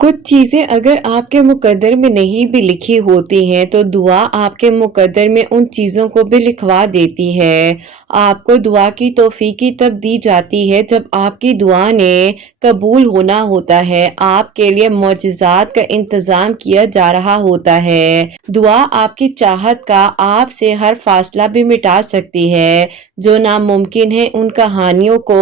कुछ चीज़ें अगर आपके मुकद्दर में नहीं भी लिखी होती हैं तो दुआ आपके मुकद्दर में उन चीज़ों को भी लिखवा देती है। आपको दुआ की तौफ़ीक़ तब दी जाती है जब आपकी दुआ ने कबूल होना होता है। आपके लिए मोजज़ात का इंतज़ाम किया जा रहा होता है। दुआ आपकी चाहत का आपसे हर फ़ासला भी मिटा सकती है। जो नामुमकिन है उन कहानियों को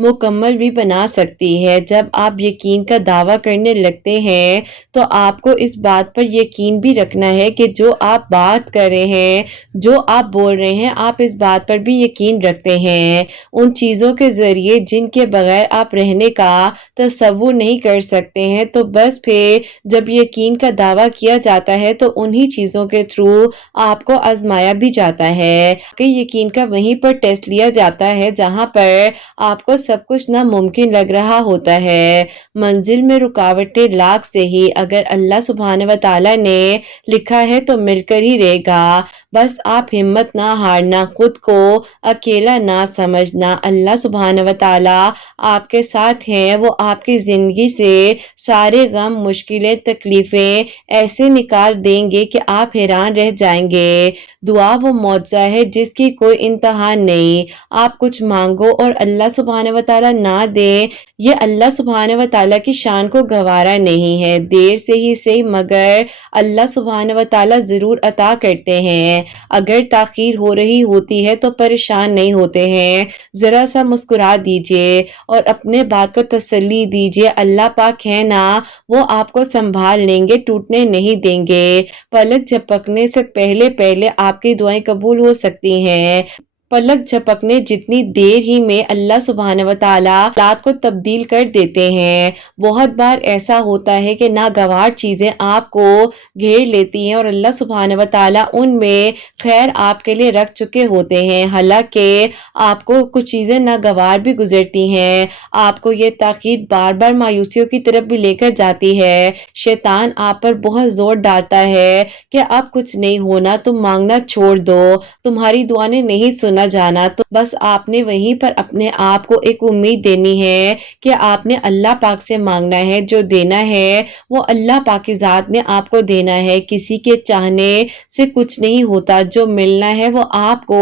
मुकम्मल भी बना सकती है। जब आप यकीन का दावा करने लगते हैं तो आपको इस बात पर यकीन भी रखना है कि जो आप बात कर रहे हैं, जो आप बोल रहे हैं, आप इस बात पर भी यकीन रखते हैं। उन चीज़ों के ज़रिए जिनके बगैर आप रहने का तसव्वुर नहीं कर सकते हैं, तो बस फिर जब यकीन का दावा किया जाता है तो उन्हीं चीज़ों के थ्रू आपको आज़माया भी जाता है। कि यकीन का वहीं पर टेस्ट लिया जाता है जहाँ पर आपको सब कुछ नामुमकिन लग रहा होता है। मंजिल में रुकावटें लाख से ही अगर अल्लाह सुब्हान व तआला ने लिखा है तो मिलकर ही रहेगा। बस आप हिम्मत ना हारना, खुद को अकेला ना समझना। अल्लाह सुब्हान व तआला आपके साथ हैं, वो आपकी ज़िंदगी से सारे गम, मुश्किलें, तकलीफ़ें ऐसे निकाल देंगे कि आप हैरान रह जाएंगे। दुआ वो मौज़ा है जिसकी कोई इंतहा नहीं। आप कुछ मांगो और अल्लाह सुब्हान व तआला ना दे, ये अल्लाह सुब्हान व तआला की शान को गवारा नहीं है। देर से ही सही मगर अल्लाह सुब्हान व तआला ज़रूर अता करते हैं। अगर ताख़ीर हो रही होती है तो परेशान नहीं होते हैं, ज़रा सा मुस्कुरा दीजिए और अपने बात को तसल्ली दीजिए। अल्लाह पाक है ना, वो आपको संभाल लेंगे, टूटने नहीं देंगे। पलक झपकने से पहले पहले आपकी दुआएं कबूल हो सकती हैं। पलक झपकने जितनी देर ही में अल्लाह सुब्हान व तआला हालात को तब्दील कर देते हैं। बहुत बार ऐसा होता है कि नागवार चीज़ें आपको घेर लेती हैं और अल्लाह सुब्हान व तआला उनमें खैर आपके लिए रख चुके होते हैं। हालांकि आपको कुछ चीज़ें नागवार भी गुजरती हैं, आपको ये ताक़ीद बार बार मायूसियों की तरफ भी लेकर जाती है। शैतान आप पर बहुत जोर डालता है कि अब कुछ नहीं होना, तुम मांगना छोड़ दो, तुम्हारी दुआ ने नहीं सुना जाना। तो बस आपने वहीं पर अपने आप को एक उम्मीद देनी है कि आपने अल्लाह पाक से मांगना है, जो देना है वो अल्लाह पाक की ज़ात ने आपको देना है। किसी के चाहने से कुछ नहीं होता, जो मिलना है वो आपको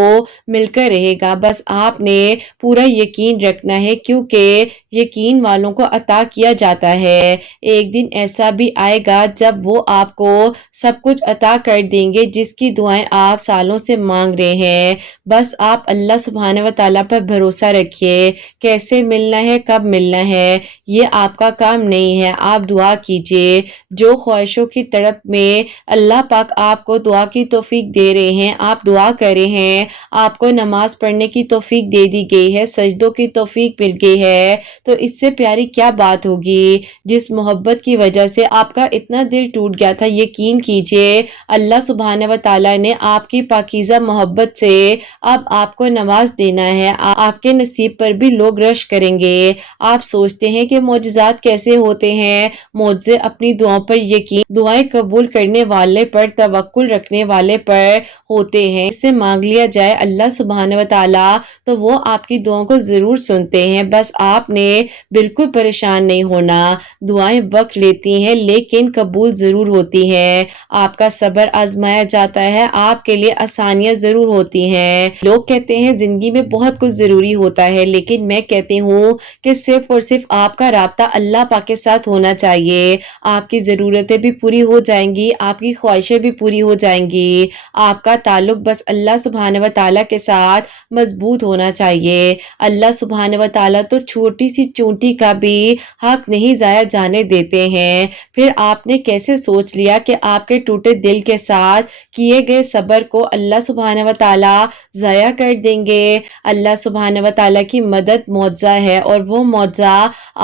मिलकर रहेगा। बस आपने पूरा यकीन रखना है, क्योंकि यकीन वालों को अता किया जाता है। एक दिन ऐसा भी आएगा जब वो आपको सब कुछ अता कर देंगे जिसकी दुआएं आप सालों से मांग रहे हैं। बस आप अल्लाह सुब्हान व तआला पर भरोसा रखिए। कैसे मिलना है, कब मिलना है, ये आपका काम नहीं है। आप दुआ कीजिए। जो ख्वाहिशों की तड़प में अल्लाह पाक आपको दुआ की तौफीक दे रहे हैं, आप दुआ कर रहे हैं, आपको नमाज पढ़ने की तौफीक दे दी गई है, सजदों की तौफीक मिल गई है, तो इससे प्यारी क्या बात होगी। जिस मोहब्बत की वजह से आपका इतना दिल टूट गया था, यकीन कीजिए अल्लाह सुब्हान व तआला ने आपकी पाकीज़ा मोहब्बत से अब आपको नवाज देना है। आपके नसीब पर भी लोग रश करेंगे। आप सोचते हैं कि मोजज़ात कैसे होते हैं। मोज़े अपनी दुआओं पर यकीन, दुआएं कबूल करने वाले पर, तवक्कुल रखने वाले पर होते हैं। इससे मांग लिया जाए अल्लाह सुब्हान व तआला तो वो आपकी दुआओं को ज़रूर सुनते हैं। बस आपने बिल्कुल परेशान नहीं होना। दुआएं वक्त लेती हैं लेकिन कबूल ज़रूर होती हैं। आपका सब्र आजमाया जाता है, आपके लिए आसानियां ज़रूर होती हैं। लोग कहते हैं ज़िंदगी में बहुत कुछ ज़रूरी होता है, लेकिन मैं कहती हूँ कि सिर्फ़ और सिर्फ़ आपका राब्ता अल्लाह पाक के साथ होना चाहिए। आपकी ज़रूरतें भी पूरी हो जाएंगी, आपकी ख्वाहिशें भी पूरी हो जाएंगी। आपका ताल्लुक बस अल्लाह सुब्हान व तआला के साथ मजबूत होना चाहिए। अल्लाह सुब्हान व तआला तो छोटी सी चूंटी का भी हक नहीं ज़ाया जाने देते हैं। फिर आपने कैसे सोच लिया कि आपके टूटे दिल के साथ किए गए सब्र को अल्लाह सुब्हान व तआला ज़ाया कर देंगे। अल्लाह सुब्हान व तआला की मदद मौज़ा है और वो मौज़ा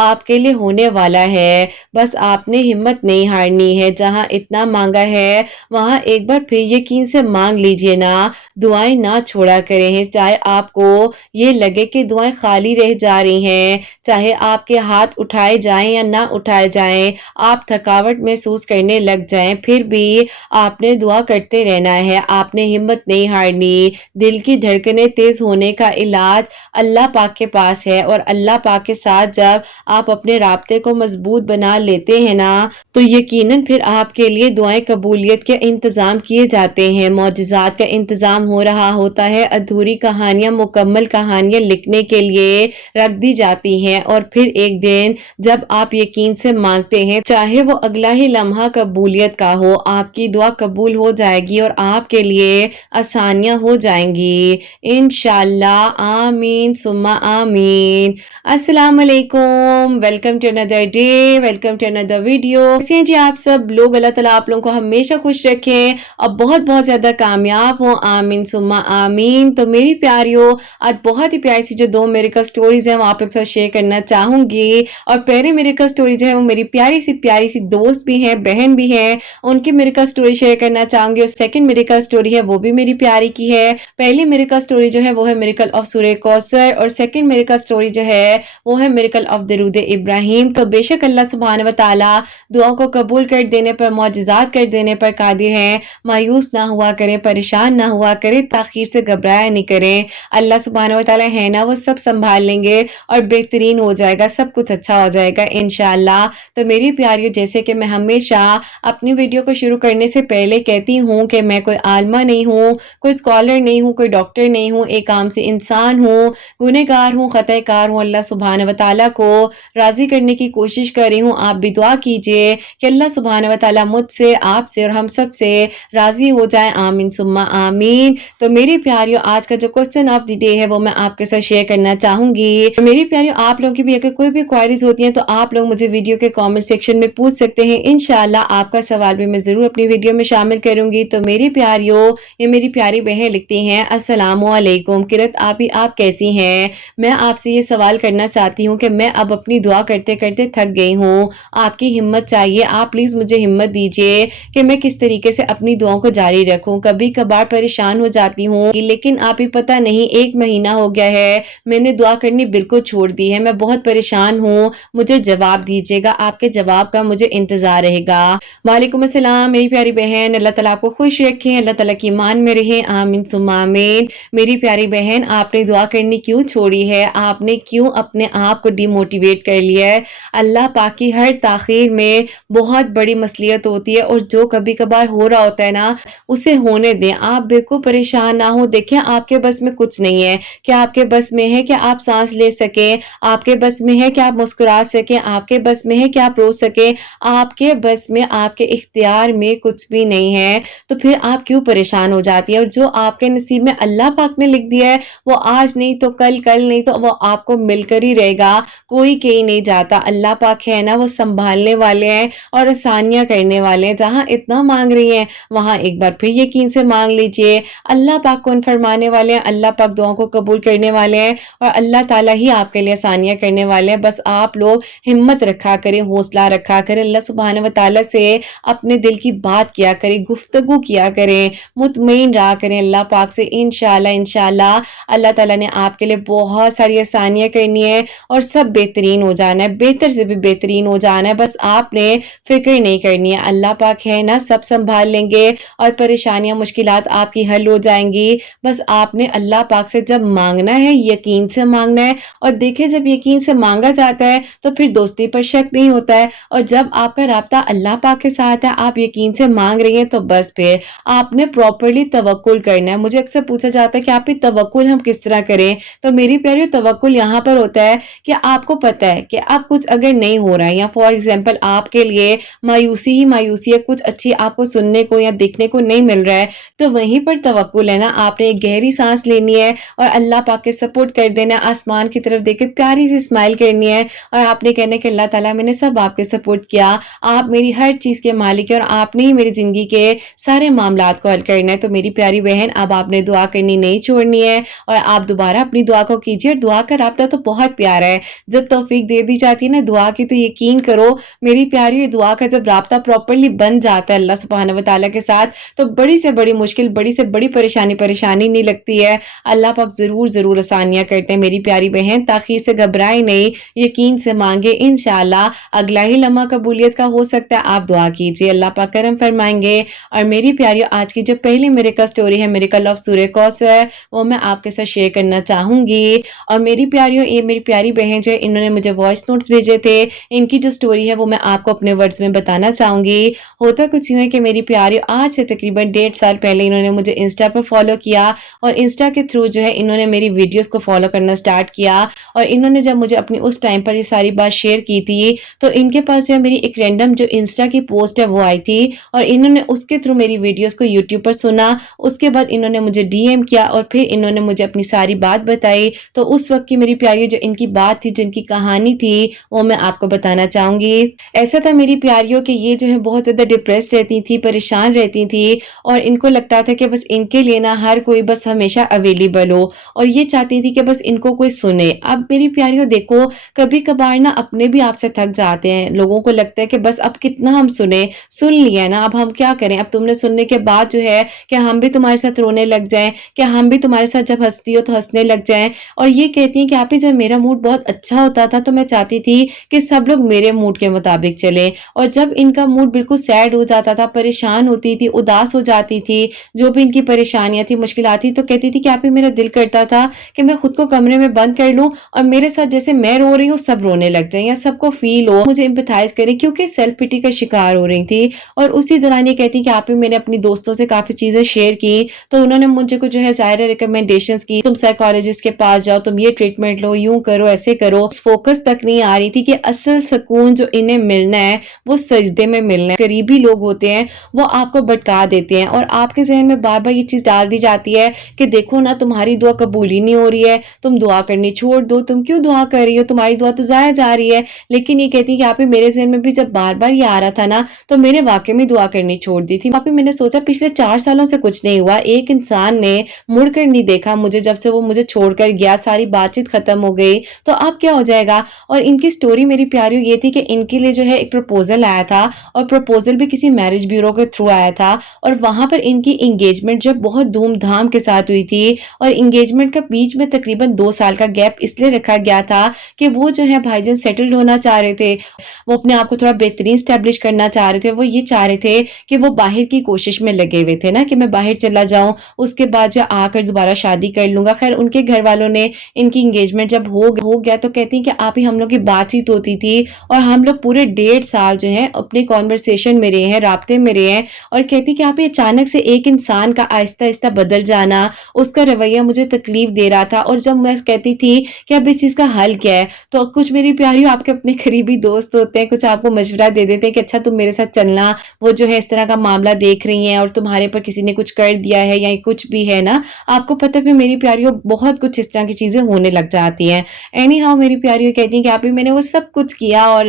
आपके लिए होने वाला है। बस आपने हिम्मत नहीं हारनी है। जहाँ इतना मांगा है वहाँ एक बार फिर यकीन से मांग लीजिए ना। दुआएं ना छोड़ा करें, चाहे आपको ये लगे कि दुआएं खाली रह जा रही हैं, चाहे आपके हाथ उठाए जाएं या ना उठाए जाएं, आप थकावट महसूस करने लग जाएं, फिर भी आपने दुआ करते रहना है। आपने हिम्मत नहीं हारनी। दिल की धड़कन धड़कनें तेज़ होने का इलाज अल्लाह पाक के पास है। और अल्लाह पाक के साथ जब आप अपने राब्ते को मजबूत बना लेते हैं ना, तो यकीनन फिर आपके लिए दुआएं कबूलियत के इंतज़ाम किए जाते हैं, मौजिज़ात का इंतज़ाम हो रहा होता है, अधूरी कहानियाँ मुकम्मल कहानियाँ लिखने के लिए रख दी जाती हैं। और फिर एक दिन जब आप यकीन से मांगते हैं, चाहे वो अगला ही लम्हा कबूलियत का हो, आपकी दुआ कबूल हो जाएगी और आपके लिए आसानियाँ हो जाएंगी इंशाअल्लाह। आमीन सुम्मा आमीन। अस्सलाम वालेकुम, welcome to another day, welcome to another video. कैसे हैं जी आप सब लोग? अल्लाह ताला आप लोगों को हमेशा खुश रखें और बहुत बहुत ज़्यादा कामयाब हो, आमीन सुम्मा आमीन। तो मेरी प्यारियों, आज बहुत ही प्यारी सी जो 2 मेरिकल स्टोरीज हैं वो आप लोग के साथ शेयर करना चाहूंगी। और पहले मेरिकल स्टोरी जो है वो मेरी प्यारी सी दोस्त भी है, बहन भी है, उनकी मेरिकल स्टोरी शेयर करना चाहूंगी। और सेकंड मेरिकल स्टोरी है वो भी मेरी प्यारी की है। पहली मेरिकल स्टोरी जो है वो है मेरिकल ऑफ सूरह कौसर और सेकंड मेरिकल स्टोरी जो है वो है मेरिकल ऑफ दरूद इब्राहिम। तो बेशक अल्लाह सुब्हान व तआला दुआओं को कबूल कर देने पर, मौजिज़ात कर देने पर कादिर हैं। मायूस ना हुआ करें, परेशान ना हुआ करें, ताखीर से घबराया नहीं करें। अल्लाह सुब्हान व तआला है ना, वो सब संभाल लेंगे और बेहतरीन हो जाएगा, सब कुछ अच्छा हो जाएगा इंशाअल्लाह। तो मेरी प्यारियों, जैसे कि मैं हमेशा अपनी वीडियो को शुरू करने से पहले कहती हूँ कि मैं कोई आलिमा नहीं हूँ, कोई स्कॉलर नहीं हूँ, कोई डॉक्टर नहीं हूँ, एक आम सी इंसान हूँ, गुनहगार हूँ, खताकार हूँ। अल्लाह सुब्हान व तआला को राज़ी करने की कोशिश कर रही हूँ। आप भी दुआ कीजिए कि अल्लाह सुब्हान व तआला मुझसे, आपसे और हम सब से राज़ी हो जाए, आमीन सुम्मा आमीन। तो मेरी प्यारियों, आज का जो क्वेश्चन ऑफ द डे है वो मैं आपके साथ शेयर करना चाहूंगी। तो मेरी प्यारियों, आप लोगों की भी अगर कोई भी क्वेरीज होती हैं तो आप लोग मुझे वीडियो के कमेंट सेक्शन में पूछ सकते हैं। इंशाअल्लाह आपका सवाल भी मैं जरूर अपनी वीडियो में शामिल करूंगी। तो मेरी प्यारियों, ये मेरी प्यारी बहन लिखती हैं, अस्सलामु अलैकुम किरत आप कैसी हैं? मैं आपसे ये सवाल करना चाहती हूँ कि मैं अब अपनी दुआ करते करते थक गई हूँ, आपकी हिम्मत चाहिए, आप प्लीज मुझे हिम्मत दीजिए कि मैं किस तरीके से अपनी दुआओं को जारी रखूं। कभी कभार परेशान हो जाती हूँ, लेकिन आप ही पता नहीं 1 महीना हो गया है मैंने दुआ करनी बिल्कुल छोड़ दी है। मैं बहुत परेशान हूँ, मुझे जवाब दीजिएगा, आपके जवाब का मुझे इंतजार रहेगा। वालेकुम अस्सलाम मेरी प्यारी बहन, अल्लाह ताला आपको खुश रखें, अल्लाह ताला की ईमान में रहे, आमीन सुम्मा आमीन। मेरी प्यारी बहन, आपने दुआ करनी क्यों छोड़ी है? आपने क्यों अपने आप को डिमोटिवेट कर लिया है? अल्लाह पाक की हर ताखीर में बहुत बड़ी मसलियत होती है और जो कभी कभार हो रहा होता है ना, उसे होने दें, आप बिल्कुल परेशान ना हो। देखें, आपके बस में कुछ नहीं है। क्या आपके बस में है कि आप सांस ले सकें? आपके बस में है कि आप मुस्कुरा सकें? आपके बस में है कि आप रो सकें? आपके बस में, आपके इख्तियार में कुछ भी नहीं है। तो फिर आप क्यों परेशान हो जाती है? और जो आपके नसीब में अल्लाह पाक ने लिख दिया है वो आज नहीं तो कल, कल नहीं तो वो आपको मिलकर ही रहेगा। कोई कहीं नहीं जाता। अल्लाह पाक है ना, वो संभालने वाले हैं और आसानियां करने वाले हैं। जहां इतना मांग रही हैं वहां एक बार फिर यकीन से मांग लीजिए। अल्लाह पाक कौन फरमाने वाले हैं, अल्लाह पाक दुआओं को कबूल करने वाले हैं और अल्लाह ताला ही आपके लिए आसानियां करने वाले हैं। बस आप लोग हिम्मत रखा करें, हौसला रखा करें, अल्लाह सुब्हान व तआला से अपने दिल की बात किया करें, गुफ्तगू किया करें, मुतमईन रहा करें अल्लाह पाक से। इंशाअल्लाह इंशाअल्लाह अल्लाह ताला ने आपके लिए बहुत सारी आसानियां करनी है और सब बेहतरीन हो जाना है, बेहतर से भी बेहतरीन हो जाना है। बस आपने फिक्र नहीं करनी है, अल्लाह पाक है ना, सब संभाल लेंगे और परेशानियां, मुश्किलात आपकी हल हो जाएंगी। बस आपने अल्लाह पाक से जब मांगना है, यकीन से मांगना है। और देखें, जब यकीन से मांगा जाता है तो फिर दोस्ती पर शक नहीं होता है। और जब आपका राब्ता अल्लाह पाक के साथ है, आप यकीन से मांग रही हैं, तो बस फिर आपने प्रॉपर्ली तवक्कुल करना है। मुझे अक्सर पूछा जाता है कि आप ही तवक्कुल हम किस तरह करें? तो मेरी प्यारी, तवक्कुल यहाँ पर होता है कि आपको पता है कि आप कुछ अगर नहीं हो रहा है या फॉर एग्जाम्पल आपके लिए मायूसी ही मायूसी है, कुछ अच्छी आपको सुनने को या देखने को नहीं मिल रहा है, तो वहीं पर तवक्कुल है ना। आपने एक गहरी सांस लेनी है और अल्लाह पाक के सपोर्ट कर देना है, आसमान की तरफ देख के प्यारी सी स्माइल करनी है और आपने कहना है कि अल्लाह ताला, मैंने सब आपके सपोर्ट किया, आप मेरी हर चीज के मालिक है और आपने ही मेरी जिंदगी के सारे मामलात को हल करना है। तो मेरी प्यारी बहन, अब आपने दुआ करनी नहीं छोड़नी है और आप दोबारा अपनी दुआ को कीजिए। दुआ का राब्ता तो बहुत प्यारा है, जब तौफीक दे दी जाती है ना दुआ की, तो यकीन करो मेरी प्यारी, दुआ का जब राब्ता प्रॉपर्ली बन जाता है अल्लाह सुब्हानहू व तआला के साथ, तो बड़ी से बड़ी मुश्किल, बड़ी से बड़ी परेशानी नहीं लगती है। अल्लाह पाक जरूर जरूर आसानियां करते हैं। मेरी प्यारी बहन, ताखीर से घबराए नहीं, यकीन से मांगे, इंशाअल्लाह अगला ही लम्हा कबूलियत का हो सकता है। आप दुआ कीजिए, अल्लाह पाक करम फरमाएंगे। और मेरी प्यारी, आज की जो पहली मेरिकल स्टोरी है, मेरिकल ऑफ सूरह कौसर, थॉट्स है वो मैं आपके साथ शेयर करना चाहूँगी। और मेरी प्यारियों, ये मेरी प्यारी बहन जो है इन्होंने मुझे वॉइस नोट्स भेजे थे, इनकी जो स्टोरी है वो मैं आपको अपने वर्ड्स में बताना चाहूँगी। होता कुछ यूँ है कि मेरी प्यारियों, आज से तकरीबन 1.5 साल पहले इन्होंने मुझे इंस्टा पर फॉलो किया और इंस्टा के थ्रू जो है इन्होंने मेरी वीडियोज़ को फॉलो करना स्टार्ट किया। और इन्होंने जब मुझे अपनी उस टाइम पर ये सारी बात शेयर की थी, तो इनके पास जो है मेरी एक रैंडम जो इंस्टा की पोस्ट है वो आई थी और इन्होंने उसके थ्रू मेरी वीडियोज़ को यूट्यूब पर सुना। उसके बाद इन्होंने मुझे डीएम किया और फिर इन्होंने मुझे अपनी सारी बात बताई। तो उस वक़्त की मेरी प्यारियों जो इनकी बात थी, जो इनकी कहानी थी, वो मैं आपको बताना चाहूँगी। ऐसा था मेरी प्यारियों कि ये जो है बहुत ज़्यादा डिप्रेस्ड रहती थी, परेशान रहती थी और इनको लगता था कि बस इनके लिए ना हर कोई बस हमेशा अवेलेबल हो और ये चाहती थी कि बस इनको कोई सुने। अब मेरी प्यारियों देखो, कभी-कभार ना अपने भी आपसे थक जाते हैं। लोगों को लगता है कि बस अब कितना हम सुने, सुन लिया ना, अब हम क्या करें? अब तुमने सुनने के बाद जो है कि हम भी तुम्हारे साथ रोने लग जाएँ, क्या हम भी तुम्हारे साथ जब हँसती हो तो हँसने लग जाएँ। और ये कहती हैं कि आप ही जब मेरा मूड बहुत अच्छा होता था तो मैं चाहती थी कि सब लोग मेरे मूड के मुताबिक चलें और जब इनका मूड बिल्कुल सैड हो जाता था, परेशान होती थी, उदास हो जाती थी, जो भी इनकी परेशानियाँ थी, मुश्किलात थी, तो कहती थी कि आप ही मेरा दिल करता था कि मैं खुद को कमरे में बंद कर लूँ और मेरे साथ जैसे मैं रो रही हूँ सब रोने लग जाएँ या सबको फ़ील हो, मुझे एम्पैथाइज़ करें, क्योंकि सेल्फ पिटी का शिकार हो रही थी। और उसी दौरान ये कहती कि आप ही, मैंने अपनी दोस्तों से काफ़ी चीज़ें शेयर की, तो उन्होंने मुझे कुछ जो है ज़ाहिर है रिकमेंडेशंस की, तुम साइकोलॉजिस्ट के पास जाओ, तुम ये ट्रीटमेंट लो, यूँ करो, ऐसे करो। फोकस तक नहीं आ रही थी कि असल सुकून जो इन्हें मिलना है वो सजदे में मिलना है। करीबी लोग होते हैं वो आपको भटका देते हैं और आपके ज़हन में बार-बार ये चीज़ डाल दी जाती है कि देखो ना, तुम्हारी दुआ कबूल ही नहीं हो रही है, तुम दुआ करनी छोड़ दो, तुम क्यों दुआ कर रही हो, तुम्हारी दुआ तो ज़ाया जा रही है। लेकिन ये कहती है कि आप ही, मेरे ज़हन में भी जब बार-बार ये आ रहा था ना, तो मैंने वाक़ई में दुआ करनी छोड़ दी थी। आप ही, मैंने सोचा पिछले 4 सालों से कुछ नहीं हुआ, एक इंसान ने मुड़कर नहीं देखा मुझे, जब से वो मुझे छोड़कर गया, सारी बातचीत खत्म हो गई, तो अब क्या हो जाएगा? और इनकी स्टोरी मेरी प्यारियों ये थी कि इनके लिए जो है एक प्रपोज़ल आया था और प्रपोज़ल भी किसी मैरिज ब्यूरो के थ्रू आया था और वहाँ पर इनकी एंगेजमेंट जो है बहुत धूम-धाम के साथ हुई थी और एंगेजमेंट का बीच में तकरीबन 2 साल का गैप इसलिए रखा गया था कि वो जो है भाईजान सेटल्ड होना चाह रहे थे। वो अपने आप को थोड़ा बेहतरीन एस्टेब्लिश करना चाह रहे थे। वो ये चाह रहे थे कि वो बाहर की कोशिश में लगे हुए थे ना, कि मैं बाहर चला जाऊँ, उसके बाद जो आकर दोबारा शादी कर लूँगा। ख़ैर उनके घर वालों ने इनकी एंगेजमेंट जब हो गया तो कहती हैं कि आप ही, हम लोग की बातचीत होती थी और हम लोग पूरे 1.5 साल जो है अपनी कन्वर्सेशन में रहे हैं, राब्ते में रहे हैं। और कहती कि आप ही, अचानक से एक इंसान का आहिस्ता-आहिस्ता बदल जाना, उसका रवैया मुझे तकलीफ़ दे रहा था। और जब मैं कहती थी कि अब इस चीज़ का हल क्या है, तो कुछ मेरी प्यारियों आपके अपने करीबी दोस्त होते हैं, कुछ आपको मशवरा दे देते हैं कि अच्छा तुम मेरे साथ चलना, वो जो है इस तरह का मामला देख रही हैं और तुम्हारे पर किसी ने कुछ कर दिया है या कुछ भी है ना, आपको पता है। फिर मेरी प्यारियों बहुत कुछ इस तरह की चीज़ें होने लग जाती हैं। एनी हाउ मेरी प्यारियों कहती हैं कि आप ही, मैंने वो सब कुछ किया और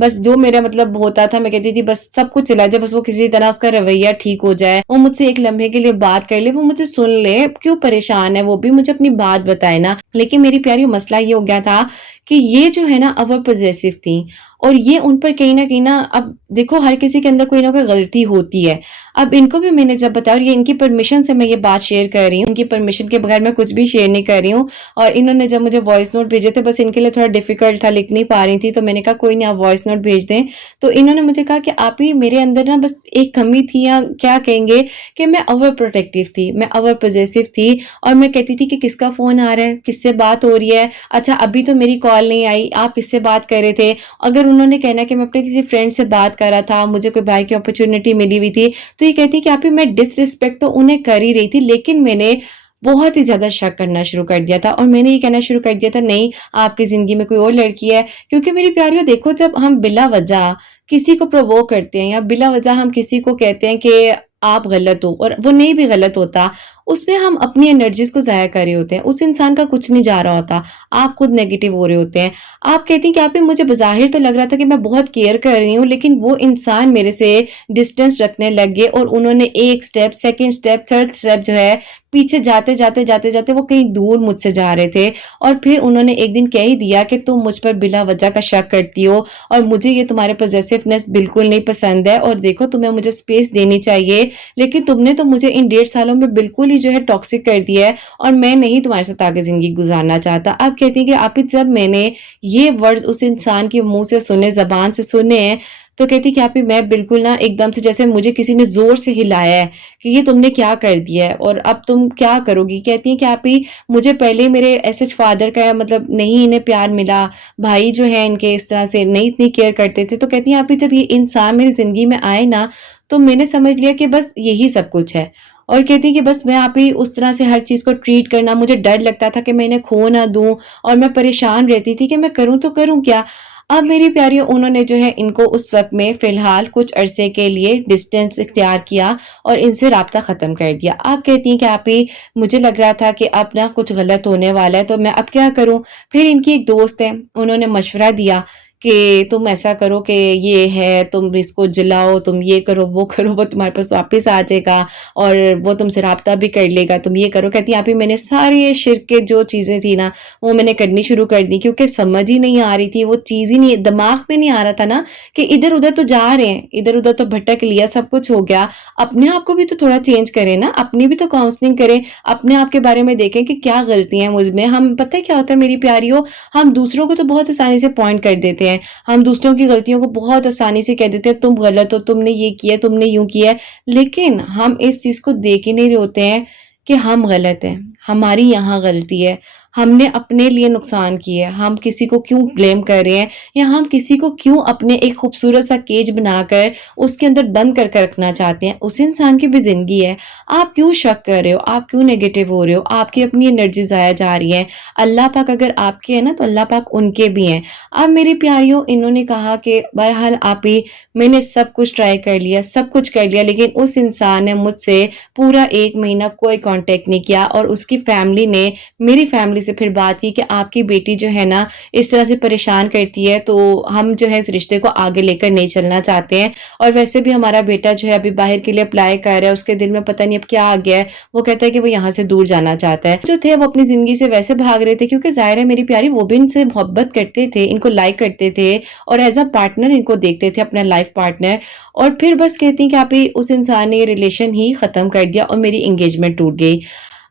बस जो मेरा मतलब होता था, मैं कहती थी बस सब कुछ चला जाए, बस वो किसी तरह उसका रवैया ठीक हो जाए, वो मुझसे एक लम्हे के लिए बात कर ले, वो मुझे सुन ले, क्यों परेशान है, वो भी मुझे अपनी बात बताए ना। लेकिन मेरी प्यारियों मसला ये हो गया था कि ये जो है ना ओवर पॉसेसिव थी और ये उन पर कहीं न कहीं ना, अब देखो हर किसी के अंदर कोई ना कोई गलती होती है। अब इनको भी मैंने जब बताया और ये इनकी परमिशन से मैं ये बात शेयर कर रही हूँ, इनकी परमिशन के बगैर मैं कुछ भी शेयर नहीं कर रही हूँ। और इन्होंने जब मुझे वॉइस नोट भेजे थे, बस इनके लिए थोड़ा डिफ़िकल्ट था, लिख नहीं पा रही थी, तो मैंने कहा कोई नहीं, आप वॉइस नोट भेज दें। तो इन्होंने मुझे कहा कि आप ही, मेरे अंदर ना बस एक कमी थी, या क्या कहेंगे कि मैं ओवर प्रोटेक्टिव थी, मैं ओवर पॉसेसिव थी और मैं कहती थी कि किसका फ़ोन आ रहा है, किससे बात हो रही है, अच्छा अभी तो मेरी कॉल नहीं आई, आप किससे बात कर रहे थे। अगर उन्होंने कहना कि मैं अपने किसी फ्रेंड से बात कर रहा था, मुझे कोई भाई की अपॉर्च्युनिटी मिली हुई थी, तो ये कहती कि आप ही, मैं डिसरिस्पेक्ट तो उन्हें कर ही रही थी, लेकिन मैंने बहुत ही ज़्यादा शक करना शुरू कर दिया था और मैंने ये कहना शुरू कर दिया था, नहीं आपकी ज़िंदगी में कोई और लड़की है। क्योंकि मेरी प्यारियों देखो, जब हम बिला वजह किसी को प्रोवोक करते हैं या बिला वजह हम किसी को कहते हैं कि आप गलत हो और वो नहीं भी गलत होता, उसमें हम अपनी एनर्जीज़ को ज़ाया कर रहे होते हैं, उस इंसान का कुछ नहीं जा रहा होता, आप खुद नेगेटिव हो रहे होते हैं। आप कहती हैं कि आप ही, मुझे बज़ाहिर तो लग रहा था कि मैं बहुत केयर कर रही हूँ, लेकिन वो इंसान मेरे से डिस्टेंस रखने लग गए और उन्होंने एक step, second step, third step जो है पीछे जाते वो कहीं दूर मुझसे जा रहे थे। और फिर उन्होंने एक दिन कह ही दिया कि तुम मुझ पर बिला वजह का शक करती हो और मुझे ये तुम्हारे पॉसेसिवनेस बिल्कुल नहीं पसंद है और देखो तुम्हें मुझे स्पेस देनी चाहिए, लेकिन तुमने तो मुझे इन 1.5 सालों में बिल्कुल ही ٹوٹلی جو ہے ٹاکسک کر دیا ہے اور میں نہیں تمہارے ساتھ آگے زندگی گزارنا چاہتا۔ اب کہتی ہیں کہ آپ ہی جب میں نے یہ ورڈ اس انسان کے منہ سے سنے، زبان سے سنے ہیں، تو کہتی کہ آپ ہی میں بالکل نا ایک دم سے جیسے مجھے کسی نے زور سے ہلایا ہے کہ یہ تم نے کیا کر دیا ہے اور اب تم کیا کرو گی؟ کہتی ہیں کہ آپ ہی مجھے پہلے میرے ایسے فادر کا مطلب نہیں انہیں پیار ملا، بھائی جو ہے ان کے اس طرح سے نہیں اتنی کیئر کرتے تھے، تو کہتی ہیں آپ ہی جب یہ انسان میری زندگی میں آئے نا تو میں نے سمجھ لیا کہ بس یہی سب کچھ ہے۔ اور کہتی کہ بس میں آپ ہی اس طرح سے ہر چیز کو ٹریٹ کرنا، مجھے ڈر لگتا تھا کہ میں انہیں کھو نہ دوں اور میں پریشان رہتی تھی کہ میں کروں تو کروں کیا؟ اب میری پیاری انہوں نے جو ہے ان کو اس وقت میں فی الحال کچھ عرصے کے لیے ڈسٹینس اختیار کیا اور ان سے رابطہ ختم کر دیا۔ آپ کہتی ہیں کہ آپ ہی مجھے لگ رہا تھا کہ اب نا کچھ غلط ہونے والا ہے تو میں اب کیا کروں؟ پھر ان کی ایک دوست ہے، انہوں نے مشورہ دیا کہ تم ایسا کرو کہ یہ ہے تم اس کو جلاؤ، تم یہ کرو وہ کرو، وہ تمہارے پاس واپس آ جائے گا اور وہ تم سے رابطہ بھی کر لے گا، تم یہ کرو۔ کہتی ہیں آپ ہی میں نے ساری شرک کے جو چیزیں تھی نا وہ میں نے کرنی شروع کر دی، کیونکہ سمجھ ہی نہیں آ رہی تھی، وہ چیز ہی نہیں دماغ میں نہیں آ رہا تھا نا کہ ادھر ادھر تو جا رہے ہیں، ادھر ادھر تو بھٹک لیا، سب کچھ ہو گیا، اپنے آپ کو بھی تو تھوڑا چینج کریں نا، اپنی بھی تو کاؤنسلنگ کریں، اپنے آپ کے بارے میں دیکھیں کہ کیا غلطی ہیں مجھ میں۔ ہم پتہ ہے کیا ہوتا ہے میری پیاریوں، ہم دوسروں کو تو بہت آسانی سے پوائنٹ کر دیتے ہیں، ہم دوسروں کی غلطیوں کو بہت آسانی سے کہہ دیتے ہیں تم غلط ہو، تم نے یہ کیا، تم نے یوں کیا ہے، لیکن ہم اس چیز کو دیکھ ہی نہیں رہے ہوتے ہیں کہ ہم غلط ہیں، ہماری یہاں غلطی ہے، ہم نے اپنے لیے نقصان کیا ہے، ہم کسی کو کیوں بلیم کر رہے ہیں یا ہم کسی کو کیوں اپنے ایک خوبصورت سا کیج بنا کر اس کے اندر بند کر رکھنا چاہتے ہیں۔ اس انسان کی بھی زندگی ہے، آپ کیوں شک کر رہے ہو، آپ کیوں نیگیٹو ہو رہے ہو، آپ کی اپنی انرجی ضائع جا رہی ہے۔ اللہ پاک اگر آپ کے ہیں نا تو اللہ پاک ان کے بھی ہیں۔ اب میری پیاریوں انہوں نے کہا کہ بہرحال آپ ہی میں نے سب کچھ ٹرائی کر لیا، سب کچھ کر لیا، لیکن اس انسان نے مجھ سے پورا 1 مہینہ کوئی کانٹیکٹ نہیں کیا اور اس کی فیملی نے میری فیملی سے پھر بات کی کہ آپ کی بیٹی جو ہے نا اس طرح سے پریشان کرتی ہے تو ہم جو ہے اس رشتے کو آگے لے کر نہیں چلنا چاہتے ہیں، اور ویسے بھی ہمارا بیٹا جو ہے ابھی باہر کے لیے اپلائی کر رہا ہے، اس کے دل میں پتہ نہیں اب کیا آ گیا ہے، وہ کہتا ہے کہ وہ یہاں سے دور جانا چاہتا ہے۔ جو تھے وہ اپنی زندگی سے ویسے بھاگ رہے تھے کیونکہ ظاہر ہے میری پیاری وہ بھی ان سے محبت کرتے تھے، ان کو لائک کرتے تھے اور ایز اے پارٹنر ان کو دیکھتے تھے، اپنا لائف پارٹنر، اور پھر بس کہتی ہیں کہ آپ ہی اس انسان نے یہ ریلیشن ہی ختم کر دیا اور میری انگیجمنٹ ٹوٹ گئی۔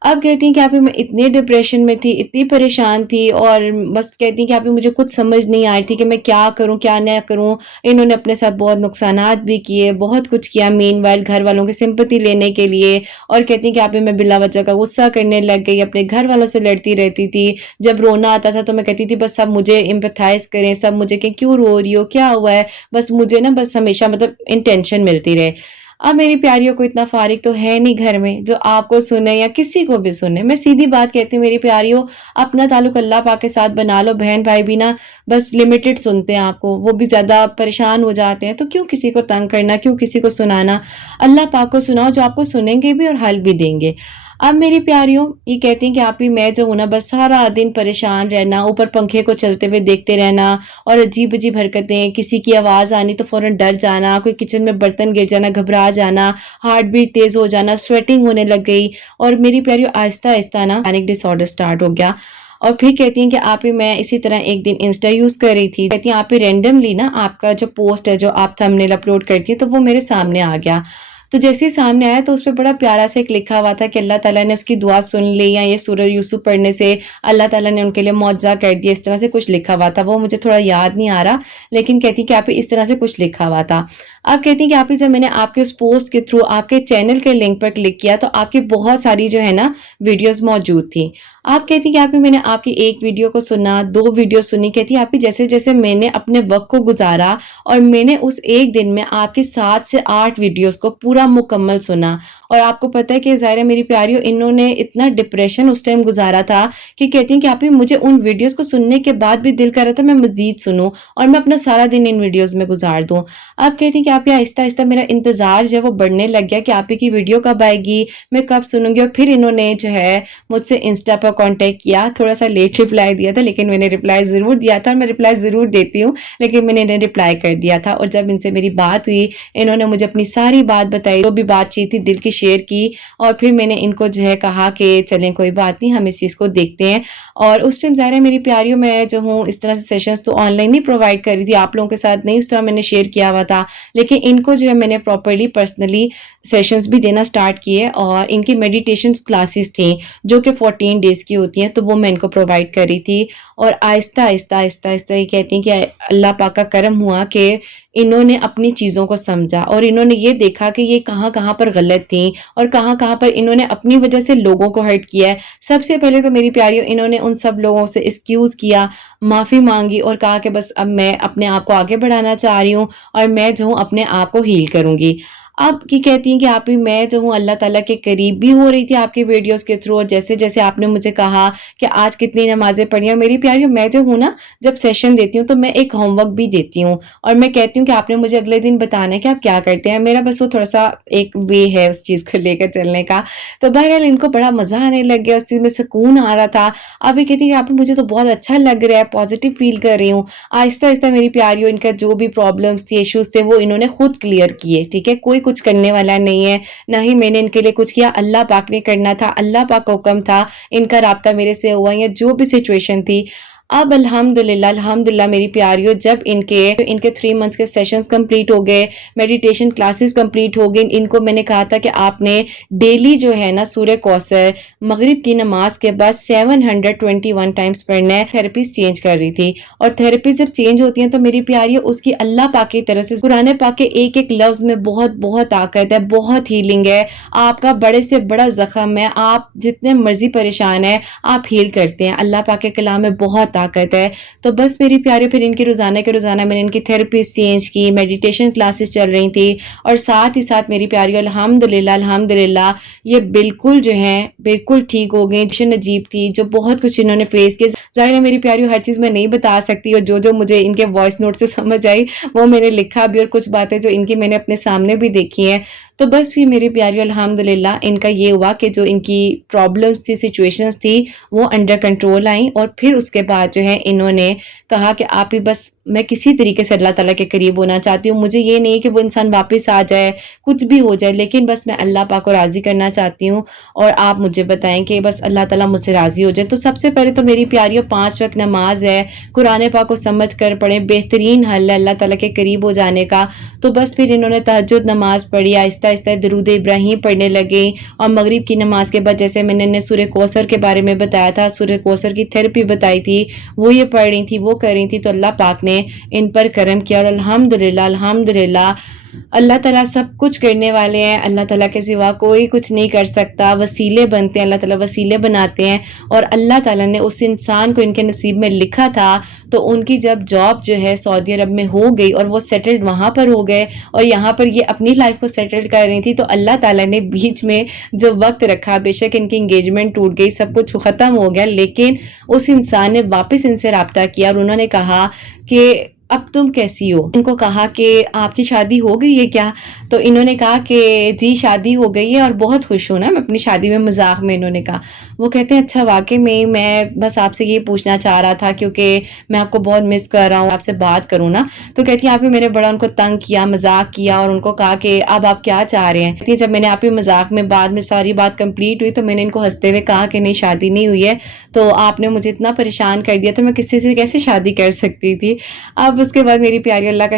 اب کہتی ہیں کہ آپ ہی میں اتنے ڈپریشن میں تھی، اتنی پریشان تھی، اور بس کہتی ہیں کہ آپ ہی مجھے کچھ سمجھ نہیں آ رہی تھی کہ میں کیا کروں کیا نہ کروں۔ انہوں نے اپنے ساتھ بہت نقصانات بھی کیے، بہت کچھ کیا، مین وائل گھر والوں کی سمپتی لینے کے لیے، اور کہتی ہیں کہ آپ ہی میں بلا وجہ کا غصہ کرنے لگ گئی، اپنے گھر والوں سے لڑتی رہتی تھی، جب رونا آتا تھا تو میں کہتی تھی بس سب مجھے امپیتھائز کریں، سب مجھے کہ کیوں رو رہی ہو، کیا ہوا ہے، بس مجھے نا بس ہمیشہ مطلب انٹینشن ملتی رہے۔ اب میری پیاریوں کو اتنا فارغ تو ہے نہیں گھر میں جو آپ کو سنے یا کسی کو بھی سنے۔ میں سیدھی بات کہتی ہوں میری پیاریوں، اپنا تعلق اللہ پاک کے ساتھ بنا لو، بہن بھائی بھی نا بس لمیٹڈ سنتے ہیں آپ کو، وہ بھی زیادہ پریشان ہو جاتے ہیں، تو کیوں کسی کو تنگ کرنا، کیوں کسی کو سنانا، اللہ پاک کو سناؤ جو آپ کو سنیں گے بھی اور حل بھی دیں گے۔ اب میری پیاریوں یہ کہتی ہیں کہ آپ ہی میں جو ہوں نا بس سارا دن پریشان رہنا، اوپر پنکھے کو چلتے ہوئے دیکھتے رہنا اور عجیب عجیب حرکتیں، کسی کی آواز آنی تو فوراً ڈر جانا، کوئی کچن میں برتن گر جانا گھبرا جانا، ہارٹ بیٹ تیز ہو جانا، سویٹنگ ہونے لگ گئی، اور میری پیاریوں آہستہ آہستہ نا پینک ڈس آرڈر سٹارٹ ہو گیا۔ اور پھر کہتی ہیں کہ آپ ہی میں اسی طرح ایک دن انسٹا یوز کر رہی تھی، کہتی ہیں آپ ہی رینڈملی نا آپ کا جو پوسٹ ہے جو آپ تھمبنیل اپلوڈ کرتی ہے تو وہ میرے سامنے آ گیا، تو جیسے ہی سامنے آیا تو اس پہ بڑا پیارا سے ایک لکھا ہوا تھا کہ اللہ تعالیٰ نے اس کی دعا سن لی، یا یہ سورہ یوسف پڑھنے سے اللہ تعالیٰ نے ان کے لیے معجزہ کر دیا، اس طرح سے کچھ لکھا ہوا تھا، وہ مجھے تھوڑا یاد نہیں آ رہا، لیکن کہتی کہ آپ اس طرح سے کچھ لکھا ہوا تھا۔ آپ کہتی ہیں کہ آپ جب میں نے آپ کے اس پوسٹ کے تھرو آپ کے چینل کے لنک پر کلک کیا تو آپ کی بہت ساری جو ہے نا ویڈیوز موجود تھیں۔ آپ کہتی کہ آپ میں نے آپ کی ایک ویڈیو کو سنا، 2 ویڈیو سنی، کہتی آپ جیسے جیسے میں نے اپنے وقت کو گزارا اور میں نے اس ایک دن میں آپ کی 7 سے 8 ویڈیوز کو پورا مکمل سنا، اور آپ کو پتہ ہے کہ ظاہر ہے میری پیاریوں انہوں نے اتنا ڈپریشن اس ٹائم گزارا تھا کہ کہتی ہیں کہ آپ مجھے ان ویڈیوز کو سننے کے بعد بھی دل کر رہا تھا میں مزید سنوں اور میں اپنا سارا دن ان ویڈیوز میں گزار دوں۔ آپ کہتی ہیں کہ آپ آہستہ آہستہ میرا انتظار جو ہے وہ بڑھنے لگ گیا کہ آپ کی ویڈیو کب آئے گی، میں کب سنوں گی، اور پھر انہوں نے جو ہے مجھ سے انسٹا پر کانٹیکٹ کیا، تھوڑا سا لیٹ رپلائی دیا تھا لیکن میں نے رپلائی ضرور دیا تھا، میں رپلائی ضرور دیتی ہوں لیکن میں نے انہیں رپلائی کر دیا تھا، اور جب ان سے میری بات ہوئی انہوں نے مجھے اپنی ساری بات بتائی، جو بھی بات چیت تھی دل کی شیئر کی، اور پھر میں نے ان کو جو ہے کہا کہ چلیں کوئی بات نہیں ہم اس چیز کو دیکھتے ہیں۔ اور اس ٹائم ظاہر ہے میری پیاریوں میں جو ہوں اس طرح سے سیشنز تو آن لائن نہیں پرووائڈ کر رہی تھی، آپ لوگوں کے ساتھ نہیں اس طرح میں نے شیئر کیا ہوا تھا، लेकिन इनको जो है मैंने प्रॉपर्ली पर्सनली सेशंस भी देना स्टार्ट किए और इनकी मेडिटेशन क्लासेस थी जो कि 14 डेज़ की होती हैं, तो वो मैं इनको प्रोवाइड कर रही थी। और आहिस्ता-आहिस्ता ये कहती हैं कि अल्लाह पाक का करम हुआ कि इन्होंने अपनी चीज़ों को समझा और इन्होंने ये देखा कि ये कहाँ-कहाँ पर गलत थी और कहाँ-कहाँ पर इन्होंने अपनी वजह से लोगों को हर्ट किया है। सबसे पहले तो मेरी प्यारियों, इन्होंने उन सब लोगों से एक्सक्यूज़ किया, माफ़ी माँगी और कहा कि बस अब मैं अपने आप को आगे बढ़ाना चाह रही हूँ और मैं जो हूँ अपने आप को हील करूँगी। अब ये कहती हैं कि आप ही, मैं जो हूँ अल्लाह ताला के करीब भी हो रही थी आपकी वीडियोज़ के थ्रू, और जैसे-जैसे आपने मुझे कहा कि आज कितनी नमाज़ें पढ़ी हैं। मेरी प्यारियों, मैं जो हूँ ना, जब सेशन देती हूँ तो मैं एक होमवर्क भी देती हूँ और मैं कहती हूँ कि आपने मुझे अगले दिन बताना है कि आप क्या करते हैं। मेरा बस वो थोड़ा-सा एक वे है उस चीज़ को लेकर चलने का। तो बहरहाल इनको बड़ा मज़ा आने लग गया, उस चीज़ में सुकून आ रहा था। अब ये कहती है कि आप, मुझे तो बहुत अच्छा लग रहा है, पॉज़िटिव फ़ील कर रही हूँ। आहिस्ता-आहिस्ता मेरी प्यारियों, इनका जो भी प्रॉब्लम्स थी, इश्यूज़ थे, वो इन्होंने खुद क्लियर किए, ठीक है? कोई कुछ करने वाला नहीं है, ना ही मैंने इनके लिए कुछ किया, अल्लाह पाक ने करना था, अल्लाह पाक का हुक्म था, इनका राब्ता मेरे से हुआ या जो भी सिचुएशन थी। अब अल्हम्दुलिल्लाह मेरी प्यारियों, जब इनके 3 मंथ्स के सेशंस कंप्लीट हो गए, मेडिटेशन क्लासेस कंप्लीट हो गई, इनको मैंने कहा था कि आपने डेली जो है ना सूरह कौसर मगरिब की नमाज के बाद 721 टाइम्स पढ़ना है। थेरेपीज़ चेंज कर रही थी और थेरेपी जब चेंज होती हैं तो मेरी प्यारियों, उसकी अल्लाह पाक की तरफ से कुरान पाक के एक-एक लफ्ज़ में बहुत ताकत है, बहुत हीलिंग है। आपका बड़े से बड़ा ज़ख्म है, आप जितने मर्ज़ी परेशान हैं, आप हील करते हैं। अल्लाह पाक के कलाम में बहुत ताकत है। तो बस मेरी प्यारी, फिर इनकी रोज़ाना के रोज़ाना मैंने इनकी थेरेपीज़ चेंज की, मेडिटेशन क्लासेस चल रही थी और साथ ही साथ मेरी प्यारी अल्हम्दुलिल्लाह ये बिल्कुल जो है बिल्कुल ठीक हो गई। मिशन अजीब थी, जो बहुत कुछ इन्होंने फेस किया। ज़ाहिर है मेरी प्यारी, हर चीज़ मैं नहीं बता सकती और जो मुझे इनके वॉइस नोट से समझ आई वो मैंने लिखा भी, और कुछ बातें जो इनकी मैंने अपने सामने भी देखी हैं। तो बस फिर मेरी प्यारी अल्हम्दुलिल्लाह इनका ये हुआ कि जो इनकी प्रॉब्लम्स थी, सिचुएशंस थी, वो अंडर कंट्रोल आई और फिर उसके बाद जो है इन्होंने कहा कि आप ही, बस मैं किसी तरीके से अल्लाह ताला के करीब होना चाहती हूँ। मुझे ये नहीं कि वो इंसान वापस आ जाए, कुछ भी हो जाए, लेकिन बस मैं अल्लाह पाक को राज़ी करना चाहती हूँ और आप मुझे बताएँ कि बस अल्लाह ताला मुझसे राज़ी हो जाए। तो सबसे पहले तो मेरी प्यारियों, 5 वक़्त नमाज़ है, कुरान पाक को समझ कर पढ़ें, बेहतरीन हल है अल्लाह ताला के करीब हो जाने का। तो बस फिर इन्होंने तहज्जुद नमाज़ पढ़ी, आहिस्ता-आहिस्ता दरूद इब्राहीम पढ़ने लगे और मगरिब की नमाज़ के बाद जैसे मैंने इन्हें सूरह कौसर के बारे में बताया था, सूरह कौसर की थेरेपी बताई थी, वो ये पढ़ रही थी, वो कर रही थी। तो अल्लाह पाक ने इन पर करम किया और अल्हम्दुलिल्लाह अल्लाह ताला सब कुछ करने वाले हैं। अल्लाह ताला के सिवा कोई कुछ नहीं कर सकता। वसीले बनते हैं, अल्लाह ताला वसीले बनाते हैं और अल्लाह ताला ने उस इंसान को इनके नसीब में लिखा था, तो उनकी जब जॉब जो है सऊदी अरब में हो गई और वो सेटल्ड वहाँ पर हो गए और यहाँ पर ये अपनी लाइफ को सेटल कर रही थी, तो अल्लाह ताला ने बीच में जो वक़्त रखा, बेशक इनकी एंगेजमेंट टूट गई, सब कुछ ख़त्म हो गया, लेकिन उस इंसान ने वापस इनसे राब्ता किया और उन्होंने कहा कि अब तुम कैसी हो? इनको कहा कि आपकी शादी हो गई है क्या? तो इन्होंने कहा कि जी शादी हो गई है और बहुत खुश हूँ ना मैं अपनी शादी में, मज़ाक में इन्होंने कहा। वो कहते हैं अच्छा वाक़ई में मैं बस आपसे ये पूछना चाह रहा था क्योंकि मैं आपको बहुत मिस कर रहा हूँ, आपसे बात करूँ ना। तो कहती हैं आप ही, मैंने बड़ा उनको तंग किया, मज़ाक किया और उनको कहा कि अब आप क्या चाह रहे हैं? कहती हैं जब मैंने आप ही मज़ाक में बाद में सारी बात कंप्लीट हुई तो मैंने इनको हँसते हुए कहा कि नहीं शादी नहीं हुई है, तो आपने मुझे इतना परेशान कर दिया तो मैं किसी से कैसे शादी कर सकती थी। अब उसके बाद मेरी प्यारी, अल्लाह का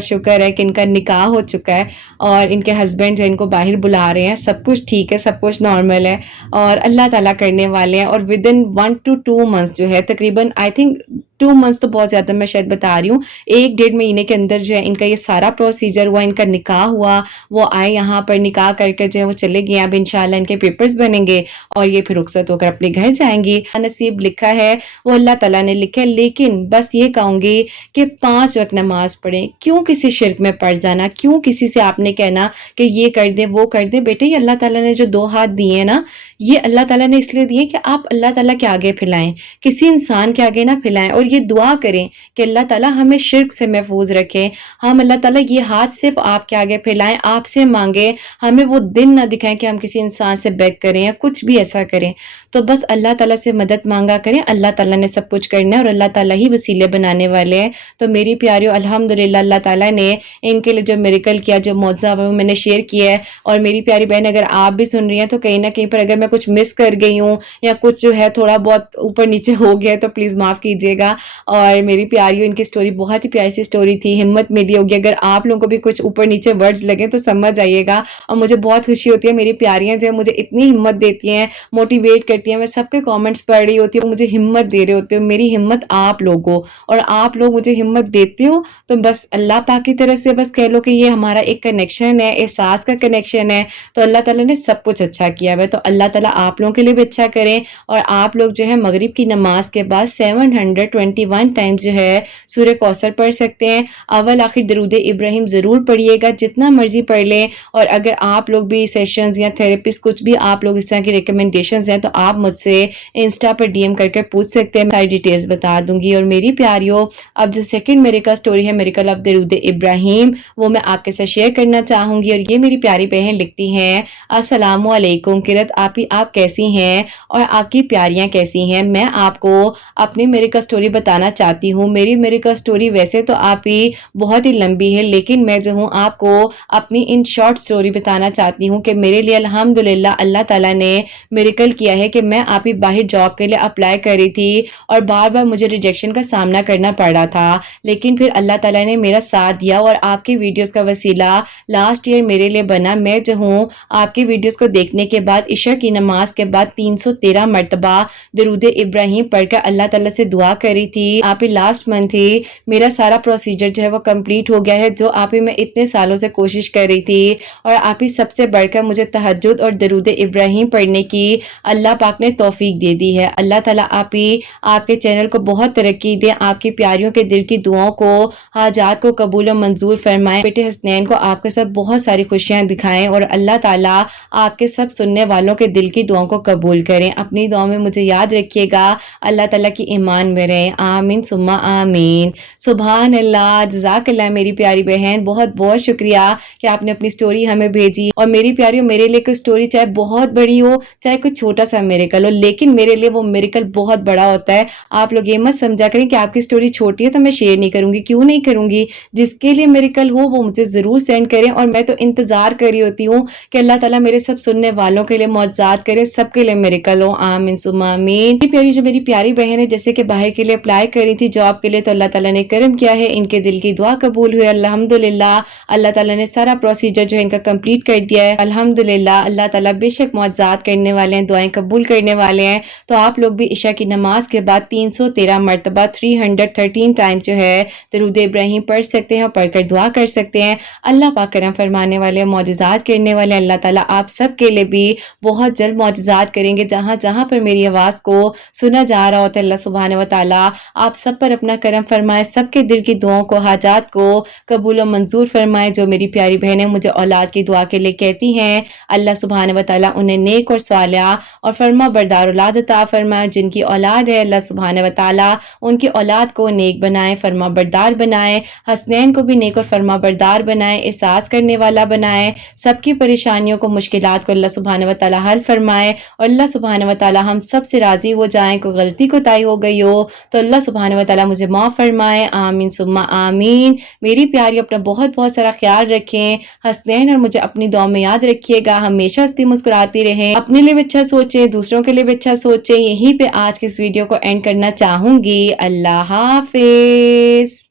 शुक्र है कि इनका निकाह हो चुका है और इनके हस्बैंड जो इनको बाहर बुला रहे हैं, सब कुछ ठीक है, सब कुछ नॉर्मल है और अल्लाह ताला करने वाले हैं। और विद इन 1 to 2 मंथ्स जो है, तकरीबन आई थिंक 2 मंथ्स तो बहुत ज़्यादा मैं शायद बता रही हूँ, 1 डेढ़ महीने के अंदर जो है इनका ये सारा प्रोसीजर हुआ, इनका निकाह हुआ, वो आए यहाँ पर निकाह करके जो है वो चले गए। अब इंशाल्लाह इनके पेपर्स बनेंगे और ये फिर रुखसत होकर अपने घर जाएंगी। नसीब लिखा है वो अल्लाह ताला ने लिखा है, लेकिन बस ये कहूँगी कि 5 वक़्त नमाज़ पढ़ें। क्यों किसी शिर्क में पड़ जाना? क्यों किसी से आपने कहना कि ये कर दे, वो कर दे? बेटे, ये अल्लाह ताला ने जो 2 हाथ दिए हैं ना, ये अल्लाह ताला ने इसलिए दिए कि आप अल्लाह ताला के आगे फैलाएँ, किसी इंसान के आगे ना फैलाएँ और ये दुआ करें कि अल्लाह ताला हमें शिर्क से महफूज रखे। हम अल्लाह ताला ये हाथ सिर्फ़ आपके आगे फैलाएँ, आपसे माँगे, हमें वो दिन ना दिखाएँ कि हम किसी इंसान से बेग करें या कुछ भी ऐसा करें। तो बस अल्लाह ताला से मदद माँगा करें, अल्लाह ताला ने सब कुछ करना है और अल्लाह ताला ही वसीले बनाने वाले हैं। तो मेरी प्यारियों, अल्हम्दुलिल्लाह अल्लाह ताला ने इनके लिए जो मिरेकल किया, जो मौज़ा वो मैंने शेयर किया है। और मेरी प्यारी बहन, अगर आप भी सुन रही हैं तो कहीं न कहीं पर अगर मैं कुछ मिस कर गई हूँ या कुछ जो है थोड़ा बहुत ऊपर नीचे हो गया है तो प्लीज़ माफ़ कीजिएगा। اور میری پیاریوں ان کی سٹوری بہت ہی پیاری سی سٹوری تھی، ہمت ملی ہوگی۔ اگر آپ لوگوں کو بھی کچھ اوپر نیچے ورڈز لگیں تو سمجھ جائیے گا، اور مجھے بہت خوشی ہوتی ہے میری پیاریاں جو ہے مجھے اتنی ہمت دیتی ہیں، موٹیویٹ کرتی ہیں۔ میں سب کے کامنٹس پڑھ رہی ہوتی ہوں، مجھے ہمت دے رہے ہوتے ہو، میری ہمت آپ لوگ ہو، اور آپ لوگ مجھے ہمت دیتے ہو تو بس اللہ پاک کی طرف سے بس کہہ لو کہ یہ ہمارا ایک کنیکشن ہے، احساس کا کنیکشن ہے، تو اللہ تعالیٰ نے سب کچھ اچھا کیا ہے۔ تو اللہ تعالیٰ آپ لوگوں کے لیے بھی اچھا کریں، اور آپ لوگ جو ہے مغرب کی نماز کے بعد 721 ٹائمز جو ہے سورہ کوثر پڑھ سکتے ہیں۔ اول آخر درود ابراہیم ضرور پڑھیے گا، جتنا مرضی پڑھ لیں، اور اگر آپ لوگ بھی سیشنز یا تھراپسٹ کچھ بھی آپ لوگ اس طرح کی ریکمنڈیشنز ہیں تو آپ مجھ سے انسٹا پر ڈی ایم کر کے پوچھ سکتے ہیں، ساری ڈیٹیلز بتا دوں گی۔ اور میری پیاریوں، اب جو سیکنڈ میریکل سٹوری ہے، میریکل آف درود ابراہیم، وہ میں آپ کے ساتھ شیئر کرنا چاہوں گی۔ اور یہ میری پیاری بہن لکھتی ہیں، السلام علیکم قرت آپی، آپ کیسی ہیں اور آپ کی پیاریاں کیسی ہیں؟ میں آپ کو اپنی میریکل سٹوری بتانا چاہتی ہوں۔ میری میریکل سٹوری ویسے تو آپ ہی بہت ہی لمبی ہے، لیکن میں جو ہوں آپ کو اپنی ان شارٹ سٹوری بتانا چاہتی ہوں کہ میرے لیے الحمدللہ اللہ تعالیٰ نے میریکل کیا ہے کہ میں آپ ہی باہر جاب کے لیے اپلائی کر رہی تھی، اور بار بار مجھے ریجیکشن کا سامنا کرنا پڑ رہا تھا، لیکن پھر اللہ تعالیٰ نے میرا ساتھ دیا، اور آپ کی ویڈیوز کا وسیلہ لاسٹ ایئر میرے لیے بنا۔ میں جو ہوں آپ کی ویڈیوز کو دیکھنے کے بعد عشاء کی نماز کے بعد 313 مرتبہ درود ابراہیم پڑھ کر اللہ تعالیٰ سے دعا کری تھی۔ آپ ہی لاسٹ منتھ ہی میرا سارا پروسیجر جو ہے وہ کمپلیٹ ہو گیا ہے، جو آپ ہی میں اتنے سالوں سے کوشش کر رہی تھی، اور آپ ہی سب سے بڑھ کر مجھے تہجد اور درود ابراہیم پڑھنے کی اللہ پاک نے توفیق دے دی ہے۔ اللہ تعالیٰ آپ ہی آپ کے چینل کو بہت ترقی دے، آپ کی پیاریوں کے دل کی دعاؤں کو، حاجات کو قبول و منظور فرمائیں، بیٹے حسنین کو آپ کے ساتھ بہت ساری خوشیاں دکھائیں، اور اللہ تعالیٰ آپ کے سب سننے والوں کے دل کی دعاؤں کو قبول کریں۔ اپنی دعاؤں میں مجھے یاد رکھیے گا، اللہ تعالیٰ کی ایمان میں رہیں، آمین ثم آمین۔ سبحان اللہ، جزاک اللہ میری پیاری بہن، بہت بہت شکریہ کہ آپ نے اپنی سٹوری ہمیں بھیجی۔ اور میری پیاریوں، میرے لیے کوئی سٹوری چاہے بہت بڑی ہو چاہے کوئی چھوٹا سا میریکل ہو، لیکن میرے لیے وہ میریکل بہت بڑا ہوتا ہے۔ آپ لوگ یہ مت سمجھا کریں کہ آپ کی سٹوری چھوٹی ہے تو میں شیئر نہیں کروں گی، کیوں نہیں کروں گی؟ جس کے لیے میریکل ہو وہ مجھے ضرور سینڈ کریں، اور میں تو انتظار کر رہی ہوتی ہوں کہ اللہ تعالیٰ میرے سب سننے والوں کے لیے معجزات کرے، سب کے لیے میریکل ہو، آمین ثم آمین۔ پیاری جو میری پیاری بہن ہے، جیسے کہ باہر کے لیے اپلائی کری تھی جاب کے لیے، تو اللہ تعالیٰ نے کرم کیا ہے، ان کے دل کی دعا قبول ہوئی الحمدللہ۔ اللہ تعالیٰ نے سارا پروسیجر جو ہے ان کا کمپلیٹ کر دیا ہے الحمدللہ۔ اللہ تعالیٰ بے شک معجزات کرنے والے ہیں، دعائیں قبول کرنے والے ہیں۔ تو آپ لوگ بھی عشاء کی نماز کے بعد 313 مرتبہ 313 ٹائم جو ہے درود ابراہیم پڑھ سکتے ہیں، اور پڑھ کر دعا کر سکتے ہیں۔ اللہ پاک کرم فرمانے والے، معجزات کرنے والے اللہ تعالیٰ آپ سب کے لیے بھی بہت جلد معجزات کریں گے۔ جہاں جہاں پر میری آواز کو سنا جا رہا ہوتا ہے، اللہ سبحانہ و تعالیٰ آپ سب پر اپنا کرم فرمائے، سب کے دل کی دعاؤں کو، حاجات کو قبول و منظور فرمائے۔ جو میری پیاری بہنیں مجھے اولاد کی دعا کے لیے کہتی ہیں، اللہ سبحانہ و تعالیٰ انہیں نیک اور صالحہ اور فرما بردار اولاد عطا فرمائے۔ جن کی اولاد ہے اللہ سبحانہ و تعالیٰ ان کی اولاد کو نیک بنائے، فرما بردار بنائے، حسنین کو بھی نیک اور فرما بردار بنائے، احساس کرنے والا بنائے، سب کی پریشانیوں کو، مشکلات کو اللہ سبحانہ و تعالیٰ حل فرمائے، اور اللہ سبحانہ و تعالیٰ ہم سب سے راضی ہو جائیں۔ کوئی غلطی کوتاہی ہو گئی ہو تو اللہ سبحانہ و تعالیٰ مجھے معاف فرمائے، آمین ثم آمین۔ میری پیاری اپنا بہت بہت سارا خیال رکھیں، حسنین اور مجھے اپنی دعا میں یاد رکھیے گا، ہمیشہ ہنستی مسکراتی رہیں، اپنے لیے بھی اچھا سوچیں، دوسروں کے لیے بھی اچھا سوچیں۔ یہیں پہ آج کی اس ویڈیو کو اینڈ کرنا چاہوں گی۔ اللہ حافظ۔